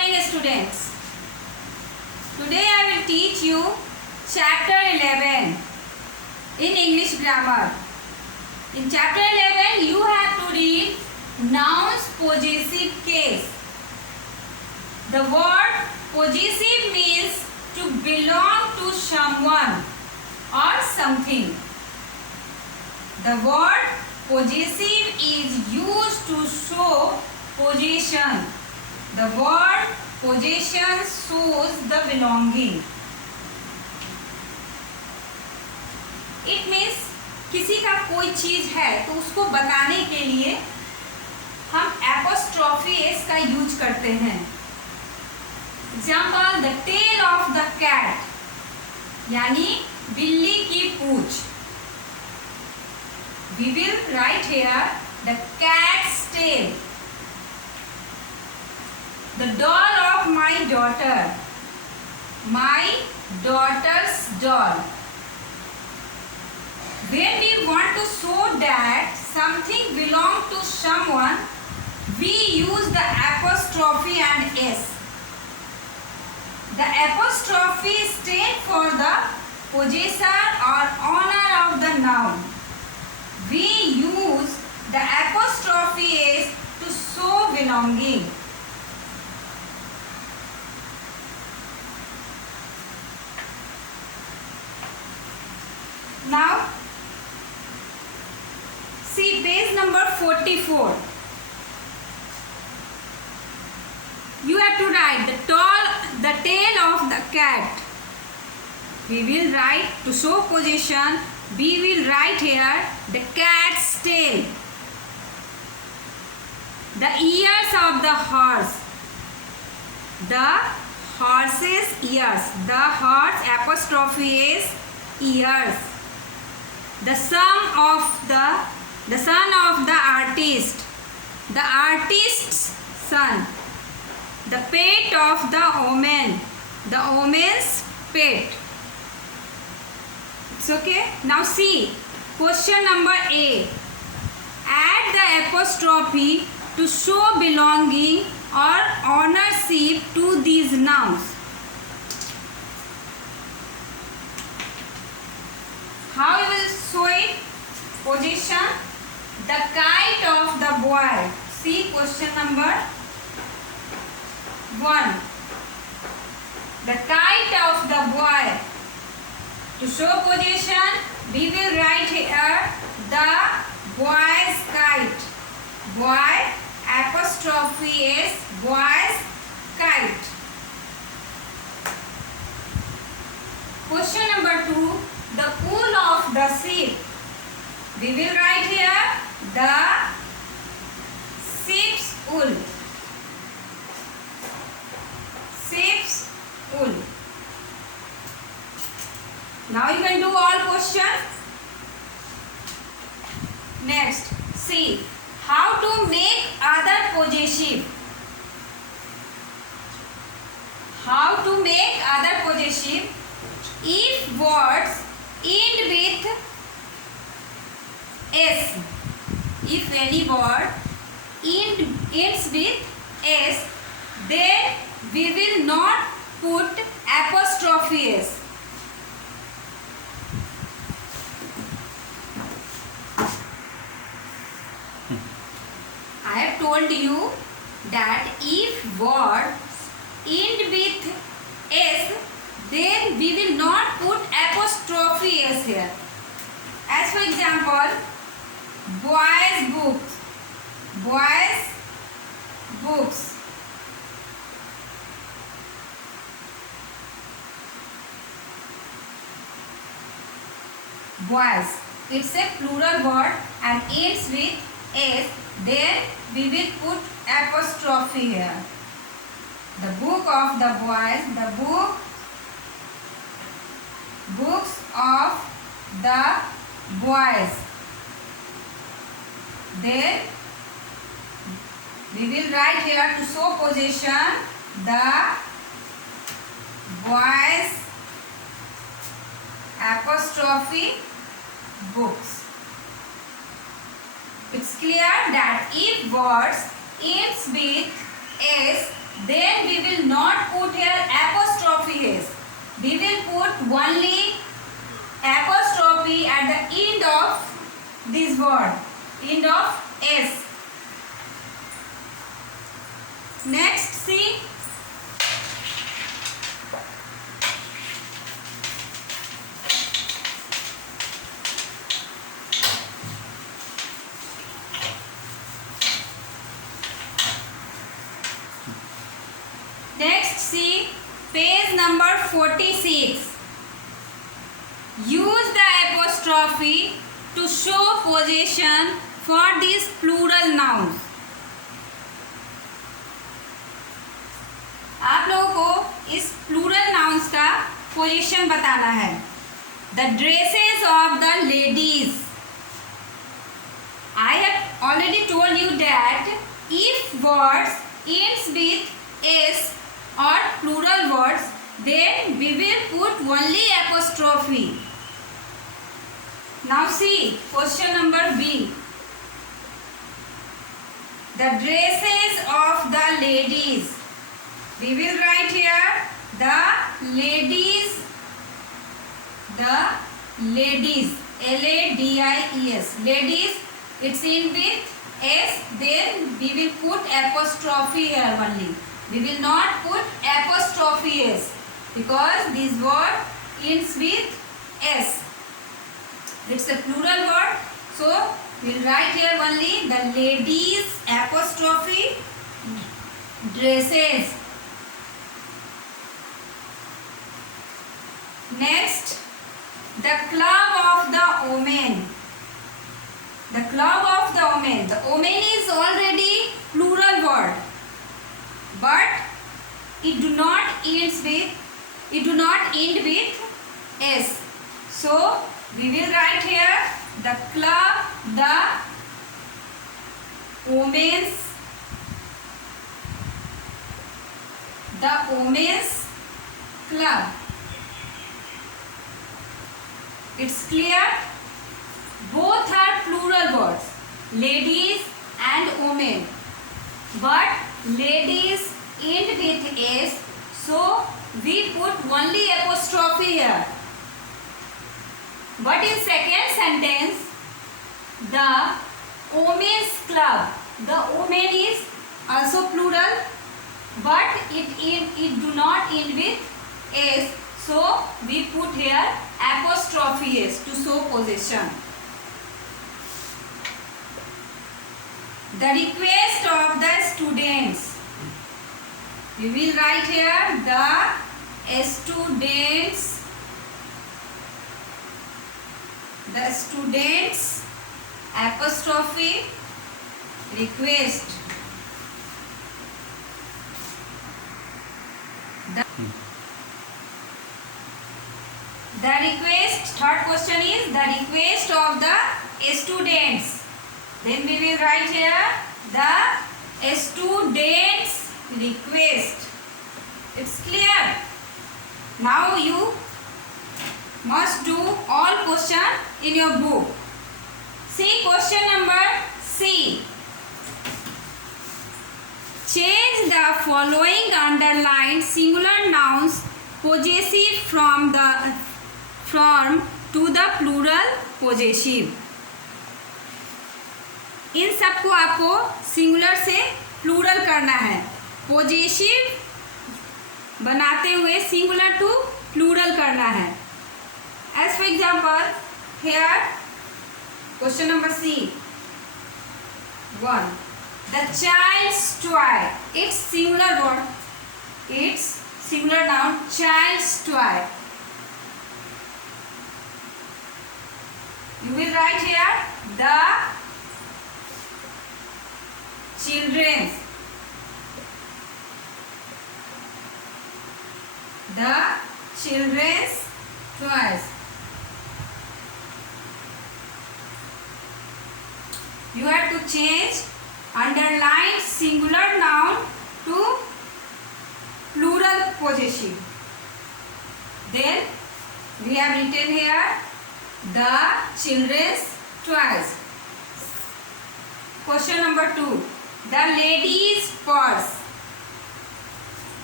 morning, students. Today I will teach you chapter 11 in English grammar. In chapter 11 you have to read nouns possessive case. The word possessive means to belong to someone or something. The word possessive is used to show possession. The word possession shows the belonging. It means किसी का कोई चीज है तो उसको बताने के लिए हम एपोस्ट्रोफी एस का यूज करते हैं. Example the tale of the cat, यानी बिल्ली की पूंछ. We will write here the cat's tail. The doll of my daughter, my daughter's doll. When we want to show that something belongs to someone, we use the apostrophe and s. The apostrophe stands for the possessor or owner of the noun. We use the apostrophe s to show belonging. Now, see page number 44. You have to write the tail of the cat. We will write to show possession. We will write here the cat's tail. The ears of the horse. The horse's ears. The horse apostrophe is ears. The son of the artist. The artist's son. The pet of the woman. The woman's pet. It's okay. Now see question number A. Add the apostrophe to show belonging or ownership to these nouns. How you will show it? Possession. The kite of the boy. See question number 1. The kite of the boy. To show possession, we will write here the boy's kite. Boy apostrophe is boy's kite. Question number 2. The wool of the sheep. We will write here the sheep's wool. Sheep's wool. Now you can do all questions. Next, see how to make other possessive. How to make other possessive? If words end with s, if any word ends with s, then we will not put apostrophe s. I have told you that if words end with s, then we will not put apostrophe s here. As for example, boys books. Boys books. Boys. It's a plural word and ends with s. Then we will put apostrophe here. The book of the boys. The books of the boys. Then we will write here to show possession the boys apostrophe books. It's clear that if words ends with s, then we will not put here apostrophe s. We will put only apostrophe at the end of this word, end of s. Next, see. Next, see page number 46. Use the apostrophe to show possession for these plural nouns. आप लोगों को इस plural nouns का position बताना है. The dresses of the ladies. I have already told you that if words ends with s or plural words, then we will put only apostrophe. Now see question number B. The dresses of the ladies. We will write here the ladies, L-A-D-I-E-S, ladies. It's in with s, then we will put apostrophe here only. We will not put apostrophe s because this word ends with s. It's a plural word, so we will write here only the ladies apostrophe dresses. Next, the club of the women. The club of the women. The women is already plural word, but it do not end with s. So we will write here the club, the women's club. It's clear? Both are plural words, ladies and women, but ladies end with s, so we put only apostrophe here. But in second sentence, the women's club, the women is also plural, but it do not end with s, so we put here apostrophe s to show possession. The request of the students. We will write here the students. The students apostrophe request. The request, third question is the request of the students. Then we will write here the students request. It's clear? Now you must do all question in your book. See question number C. Change the following underlined singular nouns possessive from to the plural possessive. इन सबको आपको singular से plural करना है. Possessive बनाते हुए singular to plural करना है. As for example here question number C 1. The child's toy. It's singular word, it's singular noun child's toy. You will write here the children's. The children's toys. You have to change underlined singular noun to plural possessive. Then we have written here the children's toys. Question number 2. The lady's purse.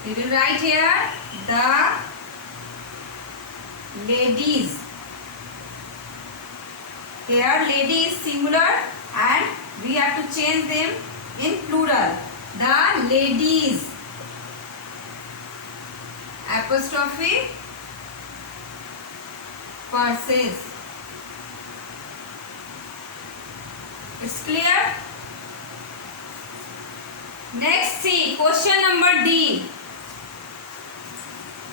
We will write here the ladies. Here lady is singular and we have to change them in plural. The ladies. Apostrophe purses. It's clear? Next, see question number D.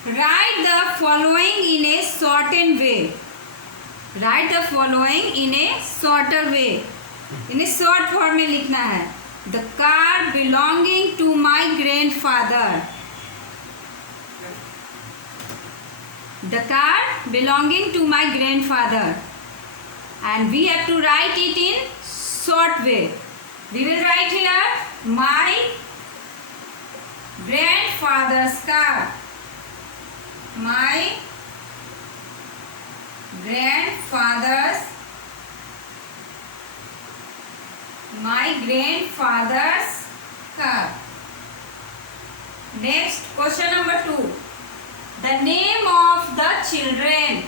Write the following in a shortened way. Write the following in a shorter way. In a short form में लिखना है. The car belonging to my grandfather. The car belonging to my grandfather. And we have to write it in short way. We will write here my grandfather's car. My grandfather's car. Next, question number 2. The name of the children.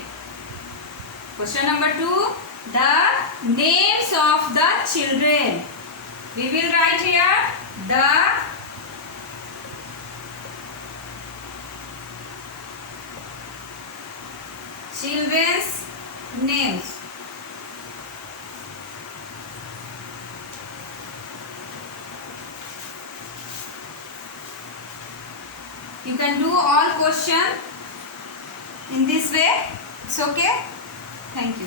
Question number 2. The names of the children. We will write here the children's names. You can do all questions in this way. It's okay. Thank you.